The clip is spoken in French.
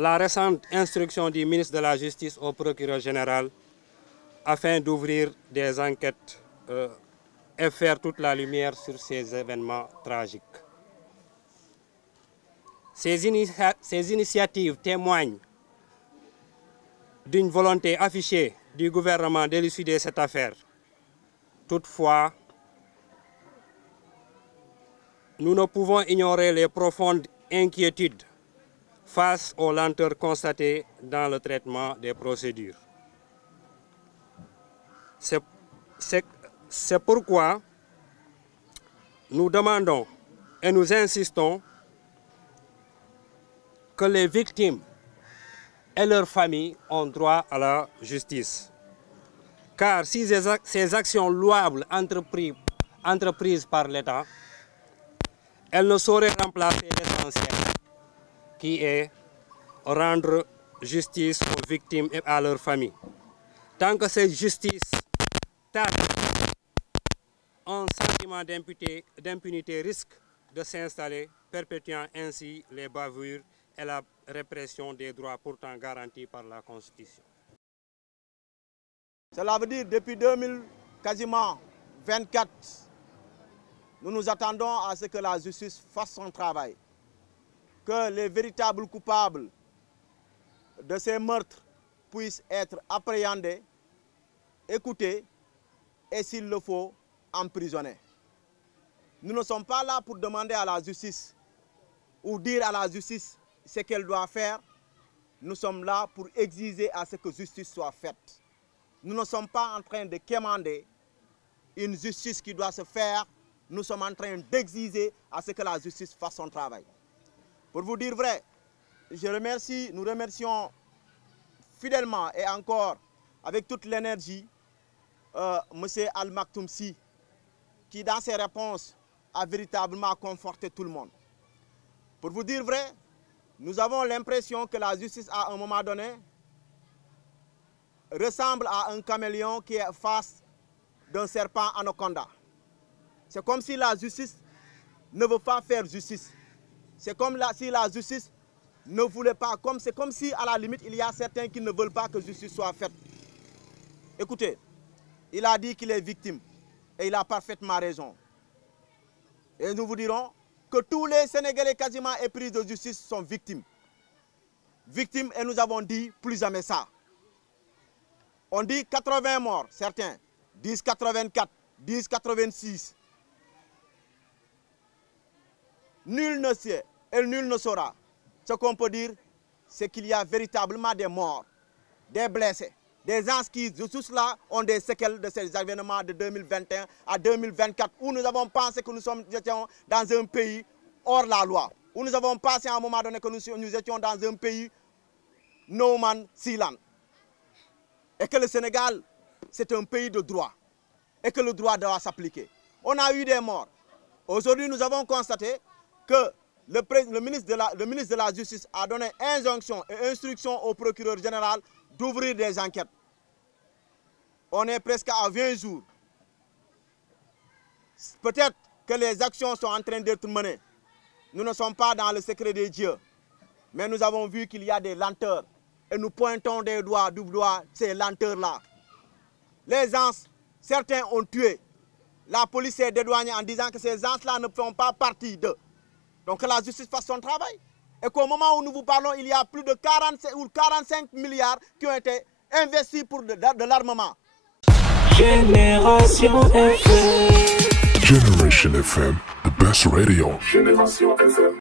la récente instruction du ministre de la Justice au procureur général afin d'ouvrir des enquêtes et faire toute la lumière sur ces événements tragiques. Ces initiatives témoignent d'une volonté affichée du gouvernement d'élucider cette affaire. Toutefois, nous ne pouvons ignorer les profondes inquiétudes face aux lenteurs constatées dans le traitement des procédures. C'est pourquoi nous demandons et nous insistons que les victimes et leurs familles ont droit à la justice. Car si ces actions louables entreprises par l'État, elles ne sauraient remplacer l'essentiel, qui est rendre justice aux victimes et à leurs familles. Tant que cette justice tarde, un sentiment d'impunité risque de s'installer, perpétuant ainsi les bavures et la répression des droits pourtant garantis par la Constitution. Cela veut dire depuis quasiment 2024, nous nous attendons à ce que la justice fasse son travail, que les véritables coupables de ces meurtres puissent être appréhendés, écoutés et s'il le faut, emprisonnés. Nous ne sommes pas là pour demander à la justice ou dire à la justice ce qu'elle doit faire. Nous sommes là pour exiger à ce que justice soit faite. Nous ne sommes pas en train de quémander une justice qui doit se faire. Nous sommes en train d'exiger à ce que la justice fasse son travail. Pour vous dire vrai, nous remercions fidèlement et encore avec toute l'énergie M. Al Maktoum Sy, qui dans ses réponses a véritablement conforté tout le monde. Pour vous dire vrai, nous avons l'impression que la justice à un moment donné ressemble à un caméléon qui est face d'un serpent anaconda. C'est comme si la justice ne veut pas faire justice. C'est comme si la justice ne voulait pas. C'est comme si à la limite il y a certains qui ne veulent pas que justice soit faite. Écoutez, il a dit qu'il est victime et il a parfaitement raison. Et nous vous dirons que tous les Sénégalais quasiment épris de justice sont victimes. Victimes, et nous avons dit plus jamais ça. On dit 80 morts, certains disent 84, disent 86. Nul ne sait et nul ne saura. Ce qu'on peut dire, c'est qu'il y a véritablement des morts, des blessés, des gens qui, tous là, ont des séquelles de ces événements de 2021 à 2024, où nous avons pensé que nous étions dans un pays hors la loi, où nous avons pensé à un moment donné que nous étions dans un pays no man see land. Et que le Sénégal, c'est un pays de droit, et que le droit doit s'appliquer. On a eu des morts. Aujourd'hui, nous avons constaté que le ministre de la Justice a donné injonction et instruction au procureur général d'ouvrir des enquêtes. On est presque à 20 jours. Peut-être que les actions sont en train d'être menées. Nous ne sommes pas dans le secret des dieux. Mais nous avons vu qu'il y a des lenteurs. Et nous pointons du doigt ces lenteurs-là. Les gens, certains ont tué. La police s'est dédouanée en disant que ces gens-là ne font pas partie d'eux. Donc que la justice fasse son travail. Et qu'au moment où nous vous parlons, il y a plus de 45 milliards qui ont été investis pour de l'armement. Génération FM. Generation FM, the best radio. Génération FM.